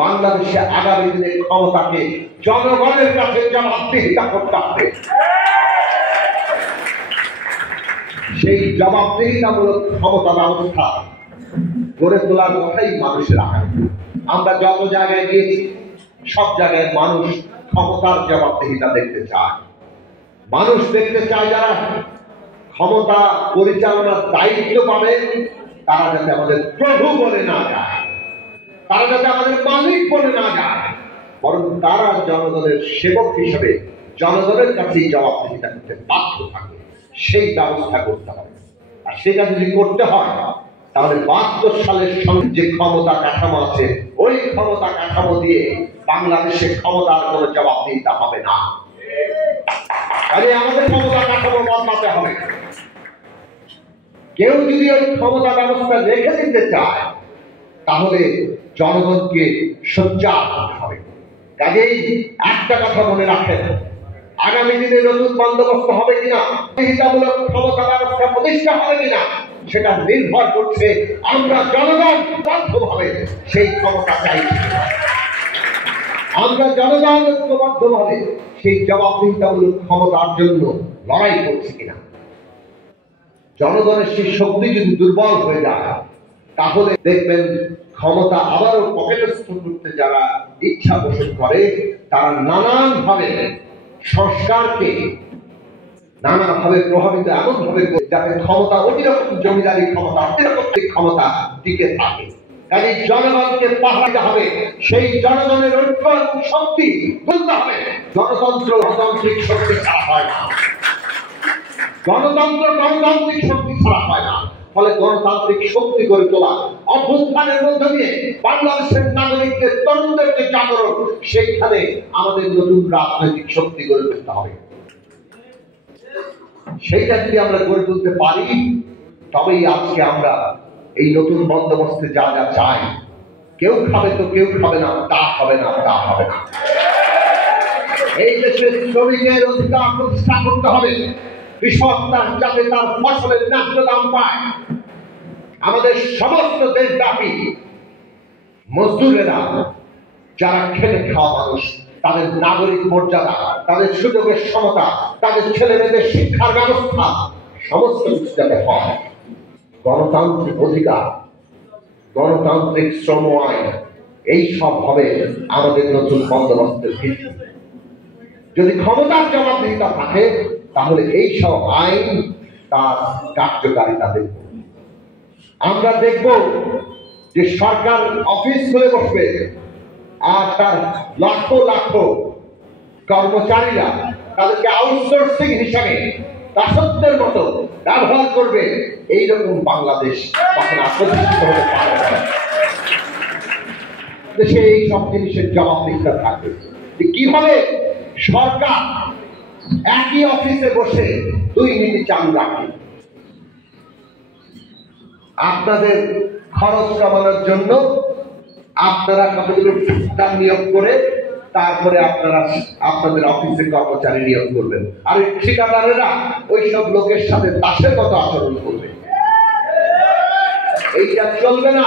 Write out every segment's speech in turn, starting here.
বাংলাদেশে আগামী দিনের ক্ষমতাকে জনগণের কাছে জবাবদিহিতা করতে হবে। সেই জবাবদিহিতামূলক ক্ষমতা ব্যবস্থা গড়ে তোলার কথাই মানুষের আকাঙ্ক্ষা। আমরা যত জায়গায় গিয়েছি সব জায়গায় মানুষ ক্ষমতার জবাবদিহিতা দেখতে চায়। মানুষ দেখতে চায় যারা ক্ষমতা পরিচালনার দায়িত্ব পাবে তারা যাতে আমাদের প্রভু বলে না যায়, তারা যাতে আমাদের মালিক বলে না যায়, বরং তারা জনগণের সেবক হিসেবে জনগণের কাছেই জবাবদিহিতা করতে বাধ্য থাকে। সেই ব্যবস্থা করতে হবে। আর সেটা যদি করতে হয় তাহলে ৭২ সালের সঙ্গে যে ক্ষমতা কাঠামো আছে ওই ক্ষমতা কাঠামো দিয়ে বাংলাদেশের ক্ষমতার কোনো জবাবদিহিতা হবে না। তাহলে আমাদের ক্ষমতা কাঠামো বদলাতে হবে। কেউ যদি ওই ক্ষমতা ব্যবস্থা রেখে দিতে চায় তাহলে জনগণকে সোচ্চার হতে হবে। কাজেই একটা কথা মনে রাখেন, আগামী দিনে নতুন বন্দোবস্ত হবে কিনা, জবাবদিহিতামূলক ক্ষমতা ব্যবস্থা প্রতিষ্ঠা হবে কিনা, সেটা নির্ভর করছে আমরা জনগণ ঐক্যবদ্ধভাবে সেই ক্ষমতা চাইছি। আমরা জনগণ ঐক্যবদ্ধভাবে সেই জবাবদিহিতামূলক ক্ষমতার জন্য লড়াই করছি কিনা। জনগণের সেই শক্তি যদি দুর্বল হয়ে যায় তাহলে দেখবেন ক্ষমতা আবারও পকেটস্থ করতে যারা ইচ্ছা পোষণ করে তারা নানানভাবে সংস্কারকে নানাভাবে প্রভাবিত এমন ভাবে যাতে ক্ষমতা অতিরিক্ত জমিদারি ক্ষমতা অতিরিক্ত ক্ষমতা টিকে থাকে। কাজে জনগণকে পাহারা দিতে হবে, সেই জনগণের ঐক্য এবং শক্তি তুলতে হবে। গণতন্ত্র গণতান্ত্রিক শক্তি ছাড়া হয় না, গণতন্ত্র গণতান্ত্রিক শক্তি ছাড়া হয় না। ফলে গণতান্ত্রিক শক্তি গড়ে তোলা অভ্যুত্থানের মধ্য দিয়ে বাংলাদেশের নাগরিকদের তরুণদের যে জাগরণ, সেইখানে আমাদের নতুন রাজনৈতিক শক্তি গড়ে তুলতে হবে। সেইটা যদি আমরা গড়ে তুলতে পারি তবেই আজকে আমরা এই নতুন বন্দোবস্তে যা যা চাই, কেউ খাবে তো কেউ খাবে না, তা হবে না, তা হবে না। এই দেশের শ্রমিকের অধিকার প্রতিষ্ঠা করতে হবে। কৃষক যাতে তার ফসলের ন্যায্য দাম পায়। আমাদের সমস্ত দেশব্যাপী মজদুরেরা যারা খেটে খাওয়া মানুষ, তাদের নাগরিক মর্যাদা, তাদের সুযোগের সমতা, তাদের ছেলে মেয়েদের শিক্ষার ব্যবস্থা সমস্ত কিছু যাতে হয়। গণতান্ত্রিক অধিকার, গণতান্ত্রিক শ্রম আইন, এই সব হবে আমাদের নতুন বন্দোবস্তের ভিত্তি। যদি ক্ষমতার জবাবদিহিতা থাকে তাহলে এই সব আইন তার কার্যকারিতা দেখব। আমরা দেখব যে সরকার অফিস খুলে বসবে আর তার লাখো লাখো কর্মচারীরা তাদেরকে আউটসোর্সিং হিসাবে দাসত্বের মতো ব্যবহার করবে। এইরকম বাংলাদেশ তখন প্রতিষ্ঠিত হতে পারবে না। দেশে এই সব জিনিসের জবাবদিহিতা থাকবে। কিভাবে সরকার একই অফিসে বসে 2 মিনিট চালু রাখে, আপনাদের খরচ কমানোর জন্য আপনারা কতগুলো ঠিকাদার নিয়োগ করে তারপরে আপনারা আপনাদের অফিসে কর্মচারী নিয়োগ করবেন, আর এই ঠিকাদারেরা ওই সব লোকের সাথে দাসের মতো আচরণ করবে। এইটা চলবে না।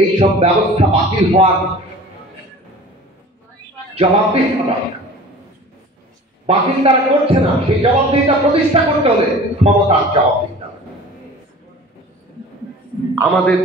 এই সব ব্যবস্থা বাতিল হওয়ার জবাবদিহিতা দরকার। বাতিল তারা করছে না, সেই জবাবদিহিতা প্রতিষ্ঠা করতে হলে ক্ষমতার জবাবদিহিতা। আমাদের